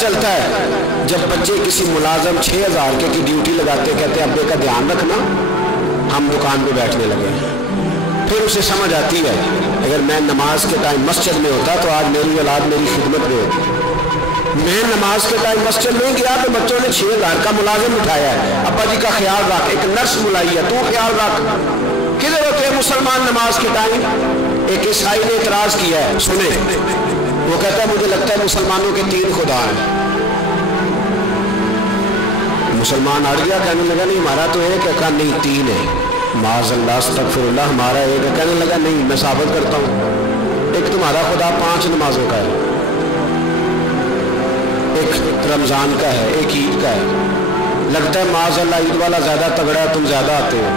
چلتا ہے جب بچے کسی ملازم 6,000 کی ڈیوٹی لگاتے کہتے ابے کا دھیان رکھنا، ہم دکان پہ بیٹھنے لگے۔ پھر اسے سمجھ آتی ہے اگر میں نماز کے ٹائم مسجد میں ہوتا تو آج میری اولاد میری خدمت میں ہوتی۔ میں نماز کے ٹائم مسجد میں گیا تو بچوں نے 6,000 کا ملازم اٹھایا ہے، ابا جی کا خیال رکھ، ایک نرس بلائی ہے، تو خیال رکھ۔ کدھر ہوتے ہیں مسلمان نماز کے ٹائم؟ ایک عیسائی نے اعتراض کیا ہے، سنیں، وہ کہتا ہے مجھے لگتا ہے مسلمانوں کے 3 خدا ہیں۔ مسلمان اڑ گیا، کہنے لگا نہیں ہمارا تو ایک ہے، کہا نہیں 3 ہے، معاذ اللہ استغفر اللہ، ہمارا ایک ہے، کہنے لگا نہیں میں ثابت کرتا ہوں، ایک تمہارا خدا 5 نمازوں کا ہے، ایک رمضان کا ہے، ایک عید کا ہے، لگتا ہے معاذ اللہ عید والا زیادہ تگڑا ہے، تم زیادہ آتے ہو،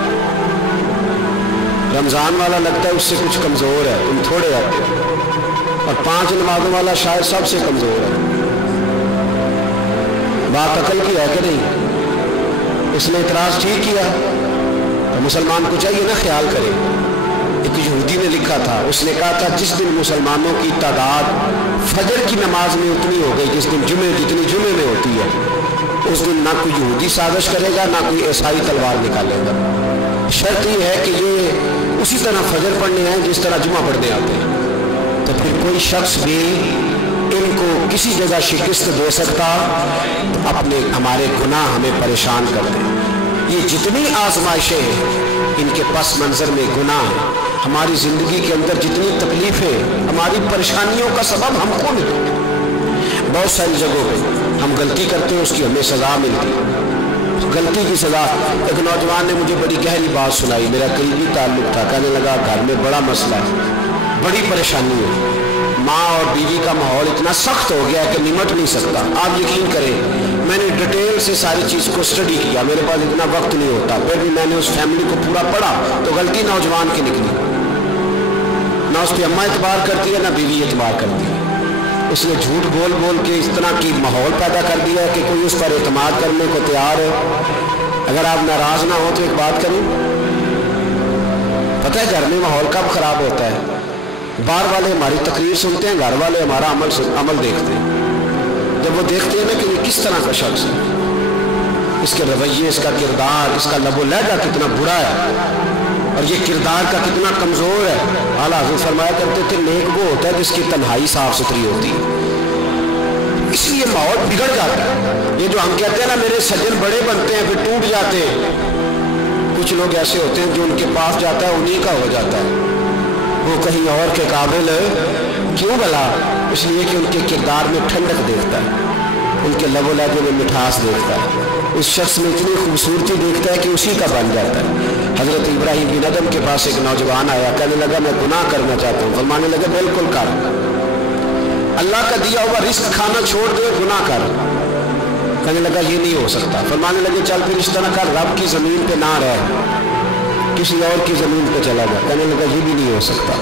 رمضان والا لگتا ہے اس سے کچھ کمزور ہے، تم تھوڑے آتے ہو، اور 5 نمازوں والا شاید سب سے کمزور ہے۔ بات عقل کی ہے کہ نہیں؟ اس نے اعتراض ٹھیک کیا، تو مسلمان کو چاہیے نا خیال کرے۔ ایک یہودی نے لکھا تھا، اس نے کہا تھا جس دن مسلمانوں کی تعداد فجر کی نماز میں اتنی ہو گئی جس دن جمعے جتنی جمعے میں ہوتی ہے، اس دن نہ کوئی یہودی سازش کرے گا نہ کوئی عیسائی تلوار نکالے گا۔ شرط یہ ہے کہ یہ اسی طرح فجر پڑھنے ہیں جس طرح جمعہ پڑھنے آتے ہیں، تو پھر کوئی شخص بھی ان کو کسی جگہ شکست دے سکتا، اپنے ہمارے گناہ ہمیں پریشان کرتے ہیں۔ یہ جتنی آزمائشیں ہیں ان کے پس منظر میں گناہ ہیں۔ ہماری زندگی کے اندر جتنی تکلیفیں، ہماری پریشانیوں کا سبب ہم خود ہیں۔ بہت ساری جگہوں پہ ہم غلطی کرتے ہیں، اس کی ہمیں سزا ملتی ہے، غلطی کی سزا۔ ایک نوجوان نے مجھے بڑی گہری بات سنائی، میرا قریبی تعلق تھا، کہنے لگا گھر میں بڑا مسئلہ ہے، بڑی پریشانی ہے، ماں اور بیوی کا ماحول اتنا سخت ہو گیا کہ نمٹ نہیں سکتا۔ آپ یقین کریں میں نے ڈیٹیل سے ساری چیز کو اسٹڈی کیا، میرے پاس اتنا وقت نہیں ہوتا، پھر بھی میں نے اس فیملی کو پورا پڑھا تو غلطی نوجوان کی نکلی، نہ اس پہ اماں اعتبار کرتی ہے نہ بیوی اعتبار کرتی ہے۔ اس نے جھوٹ بول بول کے اس طرح کی ماحول پیدا کر دیا ہے کہ کوئی اس پر اعتماد کرنے کو تیار ہے۔ اگر آپ ناراض نہ ہو تو ایک بات کروں، پتہ ہے گھر میں ماحول کب خراب ہوتا ہے؟ باہر والے ہماری تقریر سنتے ہیں، گھر والے ہمارا عمل دیکھتے ہیں۔ جب وہ دیکھتے ہیں نا کہ یہ کس طرح کا شخص ہے، اس کے رویے، اس کا کردار، اس کا لب و لہجہ کتنا برا ہے اور یہ کردار کا کتنا کمزور ہے۔ اعلیٰ حضرت فرمایا کرتے تھے نیک وہ ہوتا ہے جس کی تنہائی صاف ستھری ہوتی ہے، اس لیے ماحول بگڑ جاتا ہے۔ یہ جو ہم کہتے ہیں نا میرے سجن بڑے بنتے ہیں پھر ٹوٹ جاتے ہیں، کچھ لوگ ایسے ہوتے ہیں جو ان کے پاس جاتا ہے انہی کا ہو جاتا ہے، وہ کہیں اور کے قابل کیوں بلا؟ اس لیے کہ ان کے کردار میں ٹھنڈک دیکھتا ہے، ان کے لب و لہجے میں مٹھاس دیکھتا ہے، اس شخص میں اتنی خوبصورتی دیکھتا ہے کہ اسی کا بن جاتا ہے۔ حضرت ابراہیم بن ادم کے پاس ایک نوجوان آیا، کہنے لگا میں گناہ کرنا چاہتا ہوں، فرمانے لگے بالکل کر، اللہ کا دیا ہوا رزق کھانا چھوڑ دے، گناہ کر۔ کہنے لگا یہ نہیں ہو سکتا، فرمانے لگے چل پھر اس طرح کر، رب کی زمین پہ نہ رہ، کسی اور کی زمین پہ چلا جا۔ کہنے لگا یہ بھی نہیں ہو سکتا،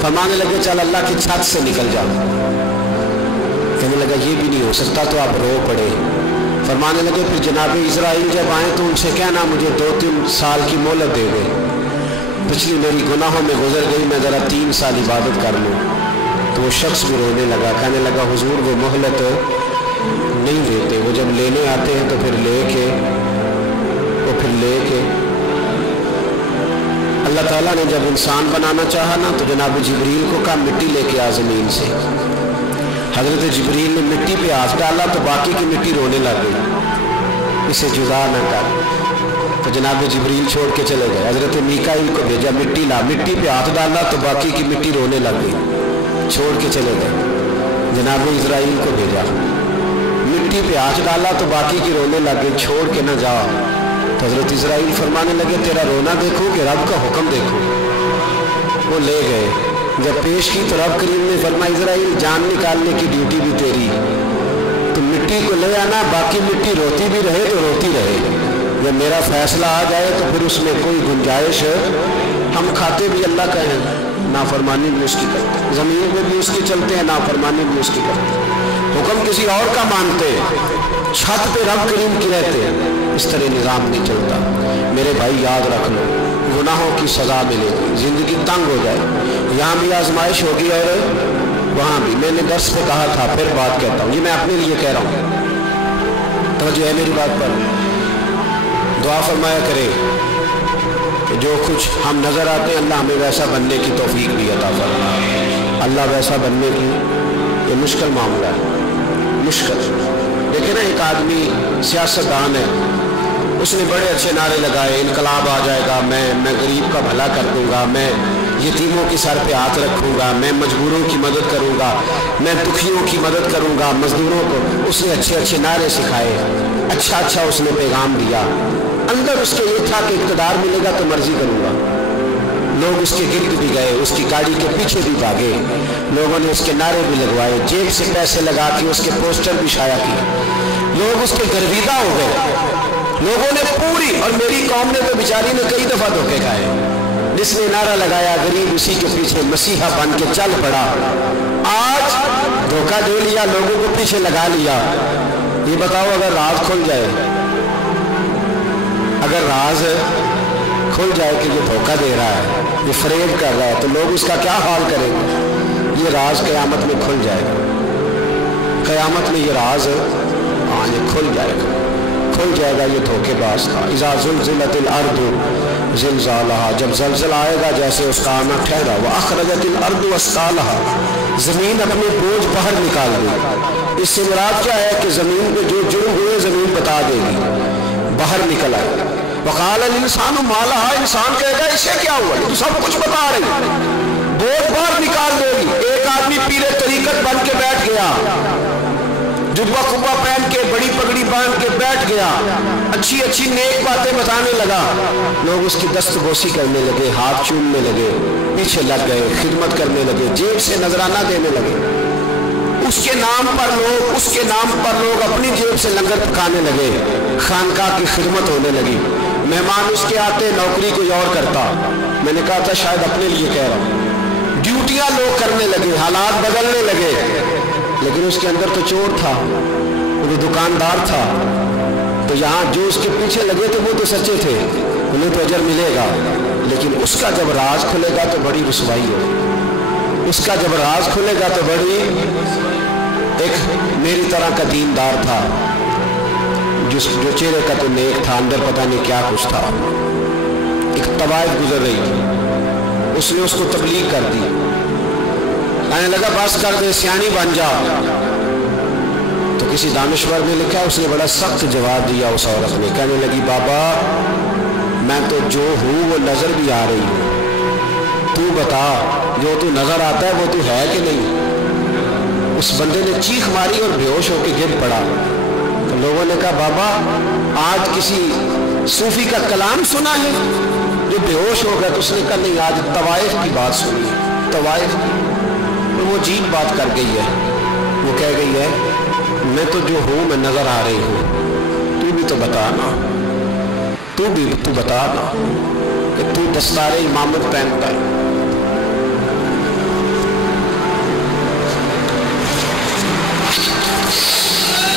فرمانے لگے چل اللہ کی چھت سے نکل جا۔ کہنے لگا یہ بھی نہیں ہو سکتا، تو آپ رو پڑے۔ فرمانے لگے پھر جناب اسرائیل جب آئیں تو ان سے کہنا مجھے 2-3 سال کی مہلت دے دے، پچھلی میری گناہوں میں گزر گئی، میں ذرا 3 سال عبادت کر لوں۔ تو وہ شخص بھی رونے لگا، کہنے لگا حضور وہ مہلت نہیں دیتے، وہ جب لینے آتے ہیں تو پھر لے کے اللہ تعالیٰ نے جب انسان بنانا چاہا نا تو جناب جبریل کو کہا مٹی لے کے آ زمین سے۔ حضرت جبریل نے مٹی پہ ہاتھ ڈالا تو باقی کی مٹی رونے لگ گئی، اسے جدا نہ کر، تو جناب جبریل چھوڑ کے چلے گئے۔ حضرت میکائیل کو بھیجا مٹی لا، مٹی پہ ہاتھ ڈالا تو باقی کی مٹی رونے لگ گئی، چھوڑ کے چلے گئے۔ جناب اسرائیل کو بھیجا، مٹی پہ ہاتھ ڈالا تو باقی کی رونے لگ گئی، چھوڑ کے نہ جاؤ۔ تو حضرت اسرائیل فرمانے لگے تیرا رونا دیکھو کہ رب کا حکم دیکھو۔ وہ لے گئے، جب پیش کی تو رب کریم نے فرمایا اسرائیل جان نکالنے کی ڈیوٹی بھی تیری، تو مٹی کو لے آنا، باقی مٹی روتی بھی رہے تو روتی رہے، جب میرا فیصلہ آ جائے تو پھر اس میں کوئی گنجائش ہے۔ ہم کھاتے بھی اللہ کا ہیں، نافرمانی بھی اس کی کرتے، زمین میں بھی اس کی چلتے ہیں، نافرمانی بھی اس کی کرتے، حکم کسی اور کا مانتے، چھت پہ رب کریم کی رہتے ہیں۔ اس طرح نظام نہیں چلتا۔ میرے بھائی یاد رکھ لو گناہوں کی سزا ملے گی، زندگی تنگ ہو جائے، یہاں بھی آزمائش ہوگی اور वहाँ भी मैंने दर्स पे कहा था, फिर बात कहता हूँ, ये मैं अपने लिए कह रहा हूँ, तवज्जो है मेरी बात पर। दुआ फरमाया करे कि जो कुछ हम नज़र आते हैं अल्लाह हमें वैसा बनने की तौफीक भी अता फरमाए। अल्लाह वैसा बनने की, ये मुश्किल मामला है, मुश्किल। देखिए ना, एक आदमी सियासतदान है, उसने बड़े अच्छे नारे लगाए, इनकलाब आ जाएगा, मैं गरीब का भला कर दूंगा, मैं यतीमों के सर पे हाथ रखूंगा, मैं मजबूरों की मदद करूंगा, मैं दुखियों की मदद करूंगा, मजदूरों को। उसने अच्छे अच्छे नारे सिखाए, अच्छा अच्छा उसने पैगाम दिया। अंदर उसके ये था कि इक़्तिदार मिलेगा तो मर्जी करूंगा। लोग उसके गिर्द भी गए, उसकी गाड़ी के पीछे भी भागे, लोगों ने उसके नारे भी लगवाए, जेब से पैसे लगा के उसके पोस्टर भी शाया किए। लोग उसके गर्विदा हो गए, लोगों ने पूरी, और मेरी कौम ने तो बेचारी ने कई दफा धोखे खाए। जिसने नारा लगाया गरीब उसी के पीछे मसीहा बन के चल पड़ा। आज धोखा दे लिया, लोगों को पीछे लगा लिया। ये बताओ, अगर राज खुल जाए, अगर राज खुल जाए कि ये धोखा दे रहा है, ये फरेब कर रहा है, तो लोग उसका क्या हाल करेंगे? ये राज क़यामत में खुल जाएगा, क़यामत में ये राज ये खुल जाएगा, खुल जाएगा। ये धोखेबाज था। इज़ा ज़ुलज़िलतिल अर्दु ज़िलज़ालहा, जब ज़लज़ला आएगा जैसे उसका आना ठहरा। व अख़रजतिल अर्दु अस्क़ालहा, ज़मीन अपने बोझ बाहर निकाल देगी। इससे मुराद क्या है कि ज़मीन पे जो जुर्म हुए ज़मीन बता देगी, बाहर निकल आएगा। वक़ालल इंसानु मा लहा, इंसान कहेगा इसे क्या हुआ, तो सब कुछ बता रही, बोझ बाहर निकाल देगी। एक आदमी पीरे तरीकत बन के बैठ गया, जुब्बा कुब्बा पहन के, बड़ी पगड़ी बांध के बैठ गया, अच्छी अच्छी नेक बातें बताने लगा। लोग उसकी दस्तबोसी करने लगे, हाथ चूमने लगे, पीछे लग गए, खिदमत करने लगे, जेब से नजराना देने लगे। उसके नाम पर लोग अपनी जेब से लंगर पकाने लगे, खानकाह की खिदमत होने लगी। मेहमान उसके आते, नौकरी कोई और करता। मैंने कहा था शायद अपने लिए कह रहा हूँ। ड्यूटियां लोग करने लगे, हालात बदलने लगे, लेकिन उसके अंदर तो चोर था, वो दुकानदार था। तो यहाँ जो उसके पीछे लगे थे वो तो सच्चे थे, उन्हें तो अजर मिलेगा। लेकिन उसका जब राज खुलेगा तो बड़ी रुसवाई होगी। उसका जब राज खुलेगा तो बड़ी, एक मेरी तरह का दीनदार था, जो चेहरे का तो नेक था, अंदर पता नहीं क्या कुछ था। एक तवाइफ गुजर रही थी, उसने उसको तबलीग कर दी। कहने लगा बस कर दे, सियानी बन जा। तो किसी दानिश्वर ने लिखा, उसने बड़ा सख्त जवाब दिया उस औरत ने। कहने लगी बाबा मैं तो जो हूँ वो नजर भी आ रही हूँ, तू बता जो तू नजर आता है वो तू है कि नहीं। उस बंदे ने चीख मारी और बेहोश होकर गिर पड़ा। तो लोगों ने कहा बाबा आज किसी सूफी का कलाम सुना है जो बेहोश हो गया? तो उसने कहा नहीं, आज तवाइफ की बात सुनी है, तवाइफ। तो वो अजीब बात कर गई है, वो कह गई है मैं तो जो हूँ मैं नजर आ रही हूँ, तू भी तो बता ना, तू बता ना कि तू दस्तारे इमामत पहनता है।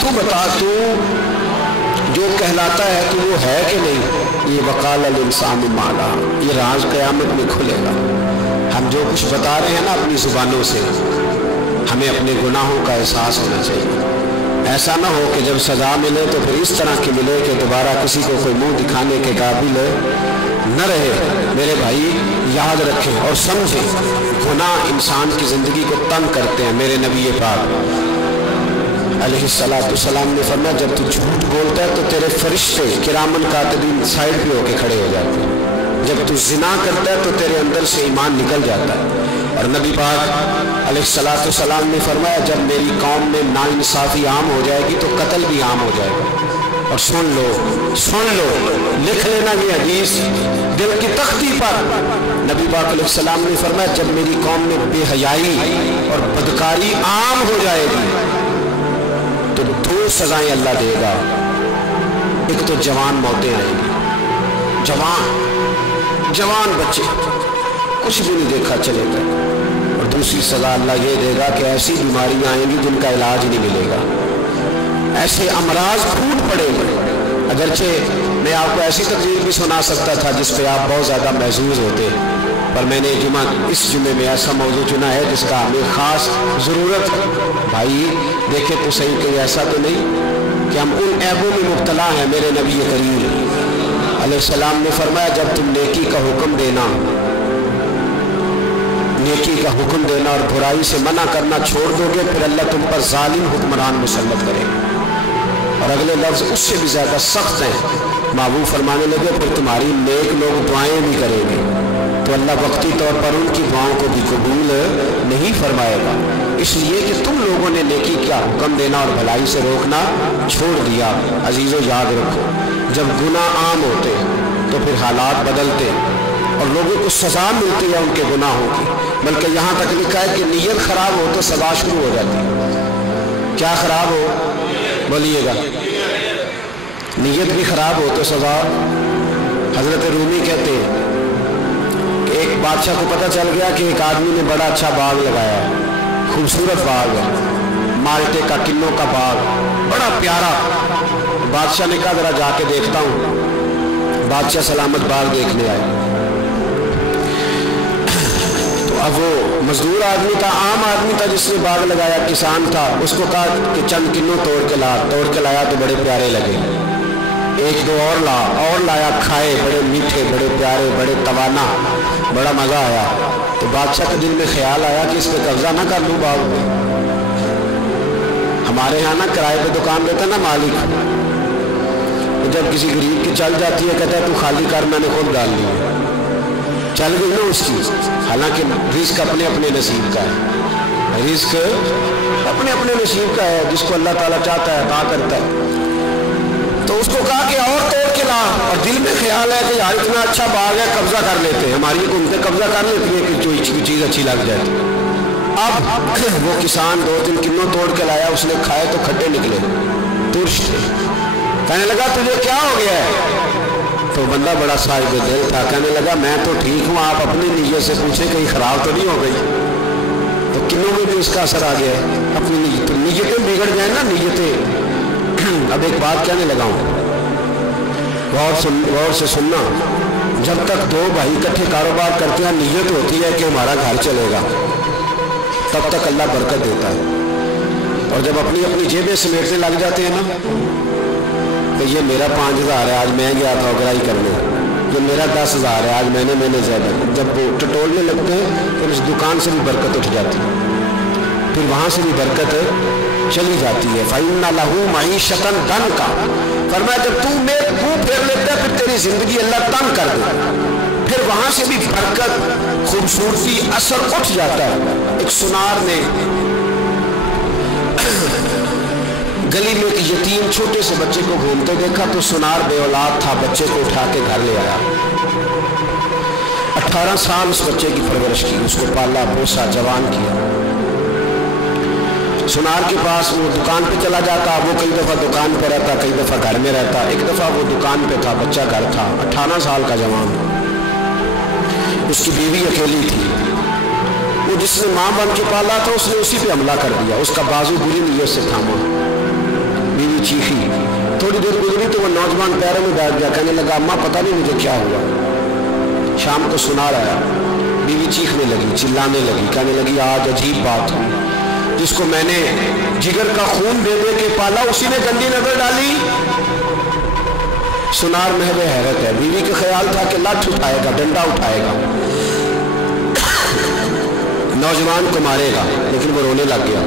तू बता, तू जो कहलाता है तू वो है कि नहीं। ये वकाल अल इंसान माला, ये राज क़यामत में खुलेगा। हम जो कुछ बता रहे हैं ना अपनी जुबानों से, हमें अपने गुनाहों का एहसास होना चाहिए। ऐसा ना हो कि जब सजा मिले तो फिर इस तरह की मिले कि दोबारा किसी को कोई मुंह दिखाने के काबिल न रहे। मेरे भाई याद रखें और समझें, गुनाह इंसान की ज़िंदगी को तंग करते हैं। मेरे नबी पाक अलैहिस्सलाम ने फरमाया जब तू झूठ बोलता है तो तेरे फरिश्ते किरामन कातिबीन साइड पे होके खड़े हो जाते हैं। जब तू जिना करता है तो तेरे अंदर से ईमान निकल जाता है। और नबी पाक अलैहिस्सलाम ने फरमाया जब मेरी कौम में नाइंसाफ़ी आम हो जाएगी तो कत्ल भी आम हो जाएगा। और सुन लो, लिख लेना ये हदीस दिल की तख्ती पर। नबी पाक अलैहिस्सलाम ने फरमाया जब मेरी कौम में बेहयाई और बदकारी आम हो जाएगी तो दो सजाएं अल्लाह देगा। एक तो जवान मौतें आएंगी, जवान बच्चे कुछ भी नहीं देखा चले गए। और दूसरी सजा अल्लाह ये देगा कि ऐसी बीमारियां आएंगी जिनका इलाज नहीं मिलेगा, ऐसे अमराज फूट पड़ेंगे اگرچہ میں آپ کو ایسی تقریر بھی سنا سکتا تھا جس پہ آپ بہت زیادہ محظوظ ہوتے، پر میں نے اس جمعے میں ایسا موضوع چنا ہے جس کا ہمیں خاص ضرورت ہے۔ بھائی دیکھیں تو صحیح کہ ایسا تو نہیں کہ ہم ان عیبوں میں مبتلا ہیں۔ میرے نبی کریم علیہ السلام نے فرمایا جب تم نیکی کا حکم دینا اور برائی سے منع کرنا چھوڑ دو گے، پھر اللہ تم پر ظالم حکمران مسلط کرے گا۔ اور اگلے لفظ اس سے بھی زیادہ سخت ہیں۔ محبوب فرمانے لگے پھر تمہاری نیک لوگ دعائیں بھی کریں گے تو اللہ وقتی طور پر ان کی دعاؤں کو بھی قبول نہیں فرمائے گا، اس لیے کہ تم لوگوں نے نیکی کا حکم دینا اور بھلائی سے روکنا چھوڑ دیا۔ عزیزو یاد رکھو، جب گناہ عام ہوتے تو پھر حالات بدلتے اور لوگوں کو سزا ملتی ہے ان کے گناہوں کی، بلکہ یہاں تک لکھا ہے کہ نیت خراب ہو تو سزا شروع ہو جاتی ہے۔ کیا خراب ہو؟ بولیے گا۔ نیت بھی خراب ہو تو سزا۔ حضرت رومی کہتے ہیں کہ ایک بادشاہ کو پتہ چل گیا کہ ایک آدمی نے بڑا اچھا باغ لگایا ہے، خوبصورت باغ ہے، مالٹے کا، کنوں کا باغ، بڑا پیارا۔ بادشاہ نے کہا ذرا جا کے دیکھتا ہوں۔ بادشاہ سلامت باغ دیکھنے آئے تو اب وہ مزدور آدمی تھا، عام آدمی تھا جس نے باغ لگایا، کسان تھا، اس کو کہا کہ چند کنوں توڑ کے لایا تو بڑے پیارے لگے، ایک دو اور لایا، کھائے، بڑے میٹھے، بڑے پیارے، بڑے توانا، بڑا مزہ آیا۔ تو بادشاہ کے دل میں خیال آیا کہ اس پہ قبضہ نہ کر لوں باغ میں۔ ہمارے یہاں نا کرائے پہ دکان دیتا نا مالک، جب کسی غریب کی چل جاتی ہے کہتا ہے تو خالی کر، میں نے خود ڈال لی ہے، چل گئی نا اس کی۔ حالانکہ رزق اپنے اپنے نصیب کا ہے، رزق اپنے اپنے نصیب کا ہے، جس کو اللہ تعالیٰ چاہتا ہے عطا کرتا ہے۔ تو اس کو کہا کہ اور توڑ کے لا، اور دل میں خیال ہے کہ یار اتنا اچھا باغ ہے، قبضہ کر لیتے ہیں، ہماری حکومتیں قبضہ کر لیتی ہیں کہ کوئی چیز اچھی لگ جائے۔ اب وہ کسان 2-3 کنوں توڑ کے لایا، اس نے کھائے تو کھٹے نکلے، ترش تھے۔ کہنے لگا تجھے کیا ہو گیا ہے؟ تو بندہ بڑا صاحب دل تھا، کہنے لگا میں تو ٹھیک ہوں، آپ اپنی نیت سے پوچھیں کہیں خراب تو نہیں ہو گئی؟ تو کنوں میں بھی اس کا اثر آ گیا ہے، اپنی نیتیں بگڑ جائیں نا، نیتیں۔ اب ایک بات کہنے لگا ہوں، غور سے سننا، جب تک دو بھائی اکٹھے کاروبار کرتے ہیں نیت ہوتی ہے کہ ہمارا گھر چلے گا، تب تک اللہ برکت دیتا ہے۔ اور جب اپنی اپنی جیبیں سمیٹنے لگ جاتے ہیں نا، کہ یہ میرا 5000 ہے، آج میں گیا تھا اگرائی کرنے، یہ میرا 10,000 ہے، آج میں نے زیادہ، جب وہ ٹٹولنے لگتے ہیں تو اس دکان سے بھی برکت اٹھ جاتی ہے، پھر وہاں سے بھی برکت چلی جاتی ہے۔ فَإِنَّ لَهُ مَعِيشَةً ضَنْكَ، فرمایا جب تو میرے منہ پھیر لیتا ہے پھر تیری زندگی اللہ تنگ کر دے، پھر وہاں سے بھی برکت، خوبصورتی، اثر اٹھ جاتا ہے۔ ایک سنار نے گلی میں ایک یتیم چھوٹے سے بچے کو گھومتے دیکھا تو سنار بے اولاد تھا، بچے کو اٹھا کے گھر لے آیا، 18 سال اس بچے کی پرورش کی، اس کو پالا پوسا، جوان کیا۔ سنار کے پاس وہ دکان پہ چلا جاتا، وہ کئی دفعہ دکان پہ رہتا، کئی دفعہ گھر میں رہتا، ایک دفعہ وہ دکان پہ تھا، بچہ گھر تھا، 18 سال کا جوان، اس کی بیوی اکیلی تھی، وہ جس نے ماں بن کے پالا تھا اس نے اسی پہ حملہ کر دیا، اس کا بازو بری نیت سے تھاما، بیوی چیخی، تھوڑی دیر گزری تو وہ نوجوان پیروں میں بیٹھ گیا، کہنے لگا اماں پتہ نہیں مجھے کیا ہوا۔ شام کو سنار آیا، بیوی چیخنے لگی، چلانے لگی، کہنے لگی آج عجیب بات ہوئی، جس کو میں نے جگر کا خون دے دے کے پالا اسی نے گندی نظر ڈالی۔ سنار محض حیرت ہے، بیوی کا خیال تھا کہ لٹھ اٹھائے گا، ڈنڈا اٹھائے گا، نوجوان کو مارے گا، لیکن وہ رونے لگ گیا۔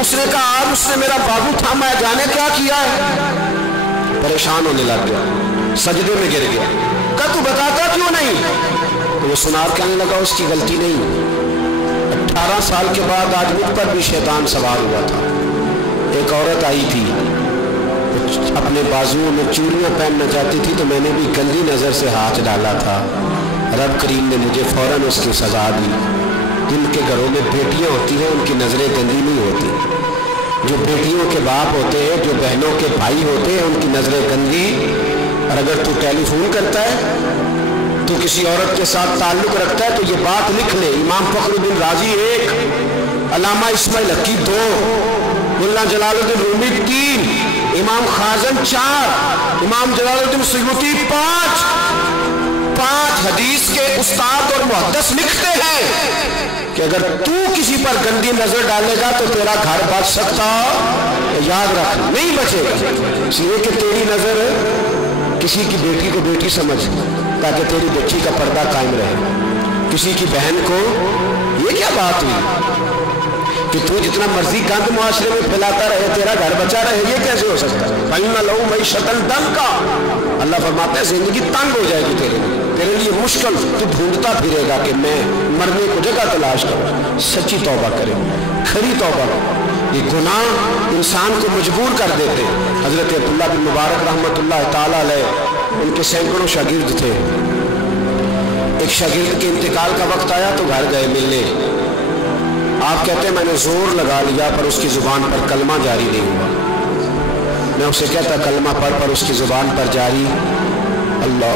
اس نے کہا آج اس نے میرا بازو تھاما ہے، جانے کیا کیا ہے؟ پریشان ہونے لگ گیا، سجدے میں گر گیا، کہا تو بتاتا کیوں نہیں؟ تو وہ سنار کہنے لگا اس کی غلطی نہیں، 18 سال کے بعد آج مجھ پر بھی شیطان سوار ہوا تھا، ایک عورت آئی تھی اپنے بازوؤں میں چوڑیاں پہننا چاہتی تھی تو میں نے بھی گندی نظر سے ہاتھ ڈالا تھا، رب کریم نے مجھے فوراً اس کی سزا دی۔ جن کے گھروں میں بیٹیاں ہوتی ہیں ان کی نظریں گندی نہیں ہوتی، جو بیٹیوں کے باپ ہوتے ہیں، جو بہنوں کے بھائی ہوتے ہیں، ان کی نظریں گندی۔ اور اگر تو ٹیلی فون کرتا ہے تو کسی عورت کے ساتھ تعلق رکھتا ہے تو یہ بات لکھ لے، امام فخر الدین رازی 1، علامہ اسماعیل حقی 2، ملا جلال الدین رومی 3، इमाम खाजन 4, इमाम जलालुद्दीन सुयूती 5 हदीस के उस्ताद और मुहद्दिस लिखते हैं कि अगर तू किसी पर गंदी नजर डालेगा तो तेरा घर बच सकता, याद रख, नहीं बचेगा। इसलिए कि तेरी नजर किसी की बेटी को बेटी समझ, ताकि तेरी बच्ची का पर्दा कायम रहे। किसी की बहन को, ये क्या बात हुई कि तू जितना मर्जी गंद मुआशरे में फैलाता रहे तेरा घर बचा रहे, ये कैसे हो सकता है? भाई ना लो भाई शतल दम का, अल्लाह फरमाता है जिंदगी तंग हो जाएगी तेरे लिए मुश्किल, तू ढूंढता फिरेगा कि मैं मरने को जगह तलाश करूं। सच्ची तौबा करे, खरी तौबा। ये गुनाह इंसान को मजबूर कर देते। हजरत अब्दुल्लाह बिन मुबारक रहमतुल्लाह ताला अलैह, उनके सैकड़ों शागिर्द थे। एक शागिर्द के इंतकाल का वक्त आया तो घर गए मिलने। आप कहते हैं मैंने जोर लगा लिया पर उसकी जुबान पर कलमा जारी नहीं हुआ। मैं उसे कहता कलमा पर उसकी जुबान पर जारी। अल्लाह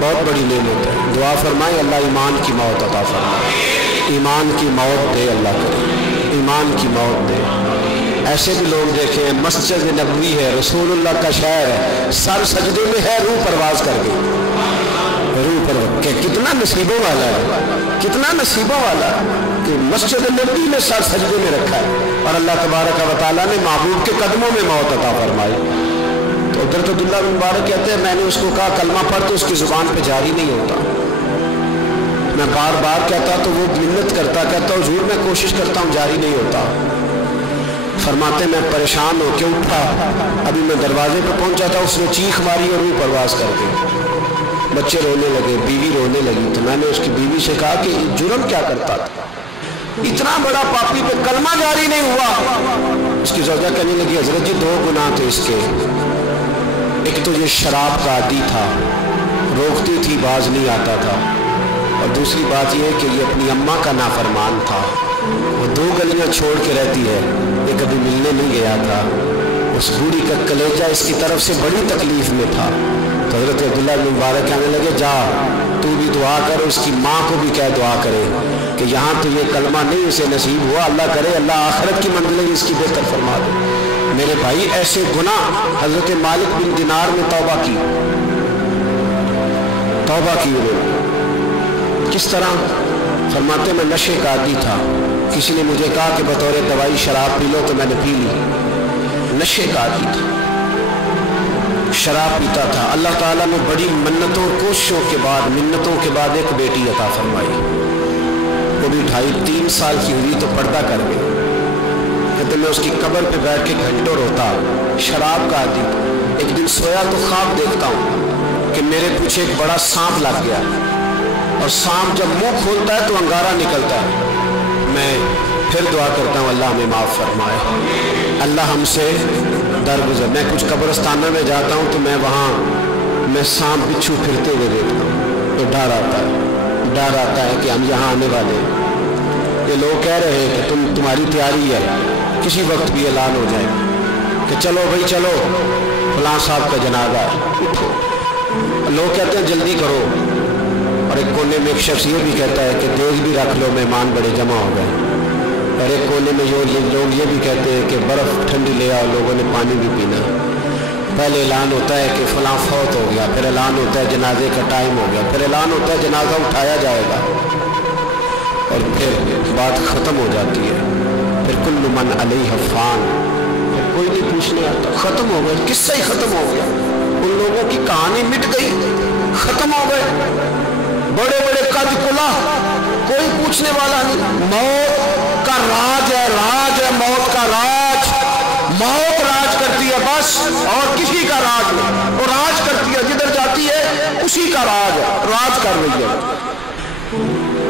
बहुत बड़ी नेमत है। दुआ फरमाए अल्लाह ईमान की मौत अता फरमाए, ईमान की मौत दे, अल्लाह करे ईमान की मौत दे। ऐसे भी लोग देखे हैं, मस्जिद नबवी है, रसूलुल्लाह का शहर है, सर सजदे में है, रूह परवाज कर गई, रूह पर। कितना नसीबों वाला है, कितना नसीबों वाला कि मस्जिद नबवी में सर सजदे में रखा है और अल्लाह तबारक व तआला ने महबूब के कदमों में मौत अता फरमाई। तो उधर तो अब्दुल्लाह बिन मुबारक कहते हैं मैंने उसको कहा कलमा पढ़, तो उसकी जुबान पे जारी नहीं होता। मैं बार बार कहता तो वो मिन्नत करता, कहता हुजूर मैं कोशिश करता हूँ, जारी नहीं होता। फरमाते मैं परेशान होकर उठा, अभी मैं दरवाजे पे पहुंचा था, उसने चीख मारी और रूह परवाज कर गई। बच्चे रोने लगे, बीवी रोने लगी। तो मैंने उसकी बीवी से कहा कि जुर्म क्या करता था, इतना बड़ा पापी पे कलमा जारी नहीं हुआ। उसकी ज़ौजा कहने लगी हजरत जी 2 गुनाह थे इसके। एक तो ये शराब का आदी था, रोकती थी बाज नहीं आता था, और दूसरी बात यह कि ये अपनी अम्मा का नाफरमान था। वो 2 गलियां छोड़ के रहती है, ये कभी मिलने नहीं गया था। उस बूढ़ी का कलेजा इसकी तरफ से बड़ी तकलीफ में था। तो हज़रत अब्दुल्लाह बिन मुबारक कहने लगे जा तू भी दुआ कर, उसकी माँ को भी कह दुआ करे कि यहाँ तो ये कलमा नहीं उसे नसीब हुआ, अल्लाह करे अल्लाह आखिरत की मंजिलें इसकी बेहतर फरमा दे। मेरे भाई ऐसे गुनाह हज़रत मालिक बिन दिनार ने तौबा की उन्होंने। किस तरह? फरमाते मैं नशे का आदी था, किसी ने मुझे कहा कि बतौर दवाई शराब पी लो तो मैंने पी ली। नशे का आदी था, शराब पीता था। अल्लाह ताला ने बड़ी मन्नतों कोशिशों के बाद, मिन्नतों के बाद एक बेटी अता फरमाई। वो भी 2.5-3 साल की हुई तो पर्दा कर गई। कहते मैं उसकी कब्र पे बैठ के घंटों रोता, शराब का आदी। एक दिन सोया तो ख्वाब देखता हूँ कि मेरे पीछे एक बड़ा सांप लग गया, और सांप जब मुंह खोलता है तो अंगारा निकलता है। मैं फिर दुआ करता हूँ अल्लाह हमें माफ़ फरमाए, अल्लाह हमसे दरगुजर। मैं कुछ कब्रिस्तानों में जाता हूँ तो मैं सांप बिच्छू फिरते हुए देखता हूँ तो डर आता है कि हम यहाँ आने वाले हैं। ये लोग कह रहे हैं कि तुम्हारी तैयारी है, किसी वक्त भी ऐलान हो जाए कि चलो भाई चलो फलां साहब का जनाजा है, उठो। लोग कहते हैं जल्दी करो, और एक कोने में एक शख्स ये भी कहता है कि देग भी रख लो, मेहमान बड़े जमा हो गए। और एक कोने में लोग ये भी कहते हैं कि बर्फ़ ठंडी ले आओ, लोगों ने पानी भी पीना। पहले ऐलान होता है कि फलां फौत हो गया, फिर ऐलान होता है जनाजे का टाइम हो गया, फिर ऐलान होता है जनाजा उठाया जाएगा, और फिर बात ख़त्म हो जाती है। फिर कुल्लु मन अलैहा फ़ान, फिर कोई नहीं पूछने आता, ख़त्म हो गया, किस्सा ही ख़त्म हो गया। उन लोगों की कहानी मिट गई, ख़त्म हो गए। बड़े बड़े कद कुला, कोई पूछने वाला नहीं। मौत का राज है मौत का राज। मौत राज करती है बस, और किसी का राज नहीं। वो राज करती है, जिधर जाती है उसी का राज है, राज कर रही है।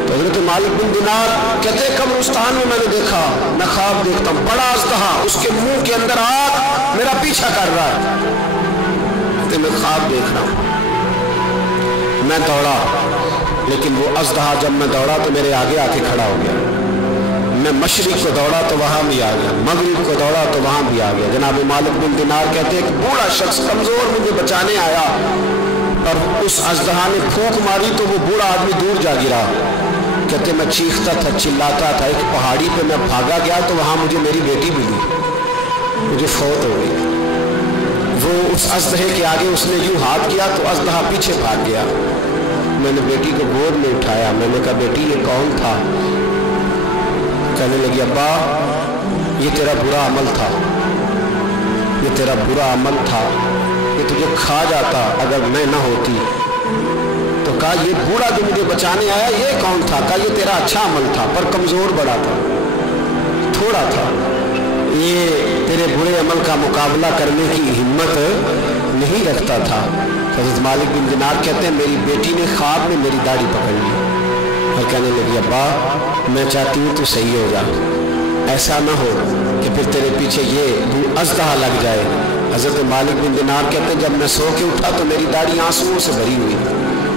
तो हज़रत मालिक बिन दिनार कहते कब्रिस्तान में मैंने देखा, मैं ख्वाब देखता हूँ, बड़ा अज़दहा, उसके मुंह के अंदर आग मेरा पीछा कर रहा है। तो मैं ख्वाब देख रहा हूँ, मैं दौड़ा, लेकिन वो अज़दहा जब मैं दौड़ा तो मेरे आगे आके खड़ा हो गया। मैं मशरिक को दौड़ा तो वहाँ भी आ गया, मगरिब को दौड़ा तो वहाँ भी आ गया। जनाब मालिक बिन दिनार कहते हैं एक बूढ़ा शख्स कमज़ोर मुझे बचाने आया, और उस अज़दहा ने फूंक मारी तो वो बूढ़ा आदमी दूर जा गिरा। कहते मैं चीखता था, चिल्लाता था। एक पहाड़ी पे मैं भागा गया तो वहाँ मुझे मेरी बेटी मिली, मुझे फौत हो गई। उस अजदहे के आगे उसने यूं हाथ किया तो अजदहा पीछे भाग गया। मैंने बेटी को गोद में उठाया, मैंने कहा बेटी ये कौन था? कहने लगी अब्बा ये तेरा बुरा अमल था, ये तेरा बुरा अमल था, ये तुझे खा जाता अगर मैं ना होती। तो कहा ये बूढ़ा जो मुझे बचाने आया ये कौन था? कहा ये तेरा अच्छा अमल था पर कमजोर बड़ा था, थोड़ा था, ये तेरे बुरे अमल का मुकाबला करने की हिम्मत नहीं रखता था। हज़रत मालिक बिन दिनार कहते हैं मेरी बेटी ने ख्वाब में मेरी दाढ़ी पकड़ ली और कहने लगी अब्बा मैं चाहती हूँ तू सही हो जा, ऐसा ना हो कि फिर तेरे पीछे ये अजदहा लग जाए। हज़रत मालिक बिन दिनार कहते हैं जब मैं सो के उठा तो मेरी दाढ़ी आंसुओं से भरी हुई,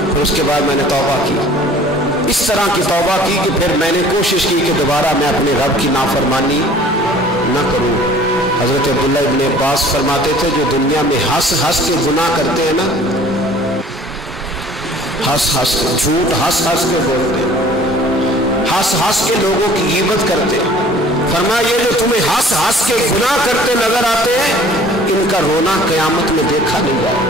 फिर उसके बाद मैंने तौबा की, इस तरह की तौबा की कि फिर मैंने कोशिश की कि दोबारा मैं अपने रब की नाफरमानी ना करूँ। हज़रत अब्दुल्ला इब्न अब्बास फरमाते थे जो दुनिया में हंस हंस के गुनाह करते हैं ना, हंस हंस के झूठ हंस हंस के बोलते, हंस हंस के लोगों की ग़ीबत करते, फरमाया ये जो तुम्हें हंस हंस के गुनाह करते नजर आते हैं इनका रोना कयामत में देखा नहीं जाए,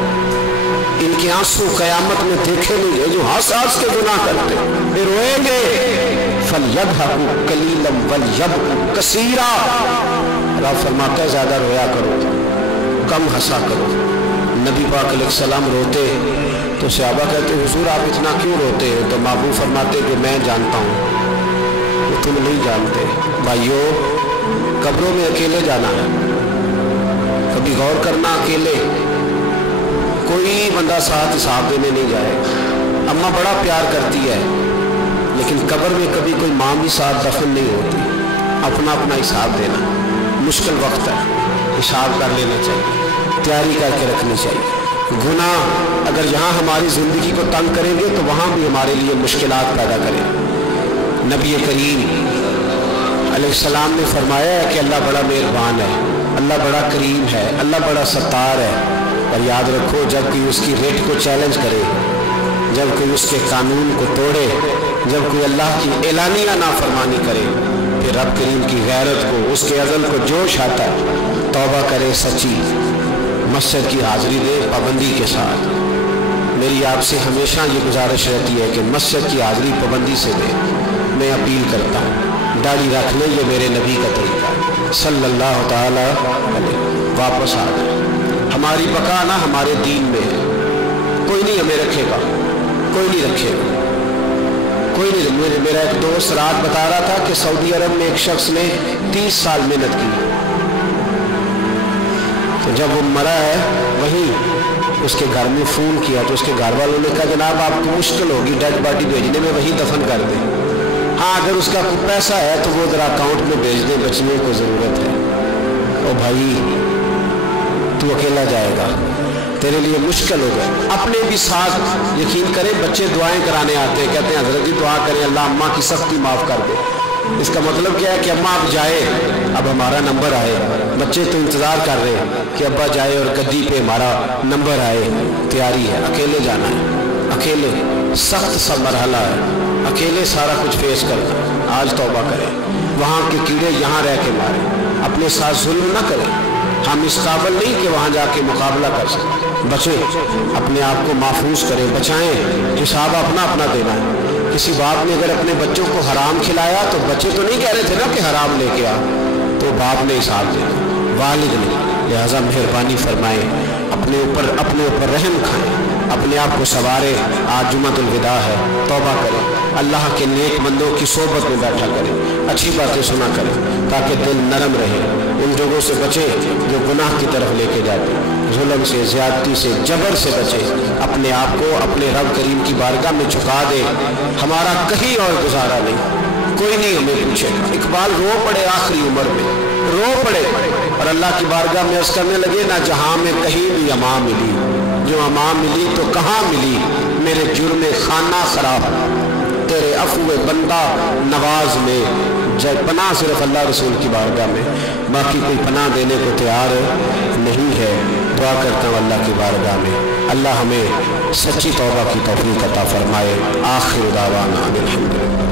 इनके आंसू कयामत में देखे नहीं गए। जो हंस हंस के गुनाह करते वे रोएंगे, फलयदहकू कलीलन वलयबकू कसीरा। रब फरमाता है ज्यादा रोया करो कम हंसा करो। नबी पाक अलैहिस्सलाम रोते तो सहाबा कहते हुजूर आप इतना क्यों रोते हो? तो महबूब फरमाते कि मैं जानता हूँ वो तुम नहीं जानते। भाइयों कब्रों में अकेले जाना है, कभी गौर करना अकेले, कोई बंदा साथ हिसाब देने नहीं जाएगा। अम्मा बड़ा प्यार करती है लेकिन कब्र में कभी कोई माँ भी साथ दफन नहीं होती। अपना अपना हिसाब देना मुश्किल वक्त है, हिसाब कर लेना चाहिए, तैयारी करके रखनी चाहिए। गुनाह अगर यहाँ हमारी ज़िंदगी को तंग करेंगे तो वहाँ भी हमारे लिए मुश्किलात पैदा करें। नबी करीम अलैहिस्सलाम ने फरमाया है कि अल्लाह बड़ा मेहरबान है, अल्लाह बड़ा करीम है, अल्लाह बड़ा सत्तार है। और याद रखो जब कोई उसकी रेट को चैलेंज करे, जब कोई उसके कानून को तोड़े, जब कोई अल्लाह की एलानिया नाफरमानी करे, फिर रब करीम की गैरत को उसके अज़ल को जोश आता है, तौबा करे सच्ची, मस्जिद की हाज़िरी दे पाबंदी के साथ। मेरी आपसे हमेशा ये गुजारिश रहती है कि मस्जिद की हाज़िरी पाबंदी से दे। मैं अपील करता हूँ दाढ़ी रख ले, ये मेरे नबी का तरीका सल्लल्लाहु तआला अलैहि। वापस आ गए, हमारी बका ना हमारे दीन में है, कोई नहीं हमें रखेगा, कोई नहीं रखेगा, कोई नहीं। मेरा एक दोस्त रात बता रहा था कि सऊदी अरब में एक शख्स ने 30 साल मेहनत की, तो जब वो मरा है वहीं उसके घर में फ़ोन किया तो उसके घर वालों ने कहा जनाब आपको मुश्किल होगी डेड बॉडी भेजने में, वहीं दफन कर दें। हाँ अगर उसका कोई पैसा है तो वो ज़रा अकाउंट में भेज दें, बचने को ज़रूरत है। ओ भाई तू अकेला जाएगा, तेरे लिए मुश्किल हो गए। अपने भी साथ यकीन करें, बच्चे दुआएं कराने आते हैं, कहते हैं हज़रत जी दुआ करें अल्लाह अम्मा की सख्ती माफ़ कर दे। इसका मतलब क्या है कि अम्मा अब जाए, अब हमारा नंबर आए। बच्चे तो इंतज़ार कर रहे हैं कि अब्बा जाए और गद्दी पे हमारा नंबर आए। तैयारी है, अकेले जाना है, अकेले सख्त सा मरहला है, अकेले सारा कुछ फेस करना। आज तौबा करें, वहाँ के कीड़े यहाँ रह के मारें, अपने साथ जुल्म ना करें। हम इस काबिल नहीं कि वहाँ जाके मुकाबला कर सकें। बचें, अपने आप को महफूज करें, बचाएं, हिसाब अपना अपना देना है। किसी बाप ने अगर अपने बच्चों को हराम खिलाया तो बच्चे तो नहीं कह रहे थे ना कि हराम लेके आ, तो बाप ने हिसाब देना, वालिद ने। लिहाजा मेहरबानी फरमाएं, अपने ऊपर रहम खाएं, अपने आप को सवारें। आज जुम्मतुल विदा है, तौबा करें, अल्लाह के नेक बंदों की सोबत में बैठा करें, अच्छी बातें सुना करें ताकि दिल नरम रहे। उन लोगों से बचें जो गुनाह की तरफ लेके जाते, जुल्म से, ज़्यादती से, जबर से बचें। अपने आप को अपने रब करीम की बारगाह में झुका दे। हमारा कहीं और गुजारा नहीं, कोई नहीं हमें पूछेगा। इकबाल रो पड़े आखिरी उम्र में, रो पड़े और अल्लाह की बारगाह में अर्ज़ करने लगे ना जहाँ में कहीं भी अमा मिली, जो अमा मिली तो कहाँ मिली, मेरे जुर्म खाना खराब, तेरे अफ़्व बंदा नवाज में। जय पनाह सिर्फ अल्लाह रसूल की बारगाह में, बाकी कोई पनाह देने को तैयार नहीं है। दुआ करता हूँ अल्लाह की बारगाह में अल्लाह हमें सच्ची तौबा की तौफीक अता फरमाए। आखिर दावाना अनिल हम्दुलिल्लाह।